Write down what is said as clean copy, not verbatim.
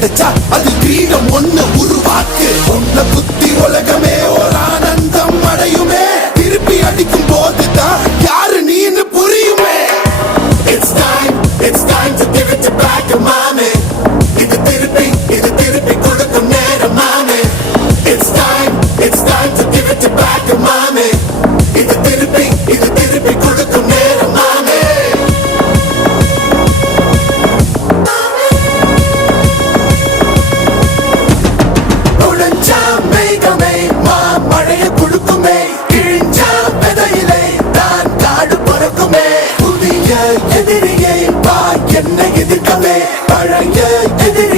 கிடைச்சா அது கிரீடம் ஒண்ணு உருவாக்கு. உன்னை குத்தி உலகமே ஒரு ஆனந்தம் அடையுமே. திருப்பி அடிக்கும் போதுதான் யாரு நீன்னு புரியுமே. It's time to give it back, mommy. இது திருப்பி கொடுக்கும் நேரம், mommy. It's time to give it back, mommy. இது திருப்பி கொடுக்கும் நேரம், mommy. உழைச்சா மேகமே மழைய கொடுக்குமே. கிழிஞ்சா விதையிலே தான் காடு பிறக்குமே. புதிய எதிரியை வா என்னை எதிர்க்கவே. பழைய எதிரி